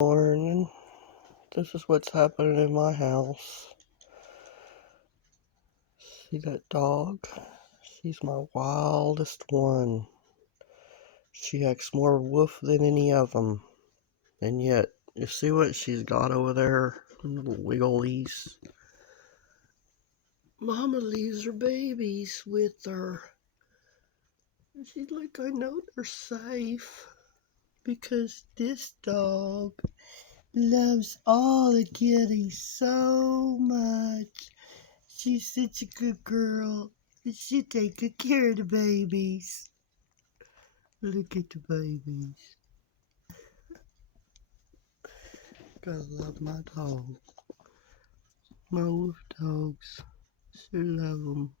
Morning. This is what's happening in my house. See that dog? She's my wildest one. She acts more wolf than any of them. And yet, you see what she's got over there? Little wigglies. Mama leaves her babies with her. She's like, I know they're safe. Because this dog loves all the kitties so much. She's such a good girl. She take good care of the babies. Look at the babies. Gotta love my dog. My wolf dogs. Sure love them.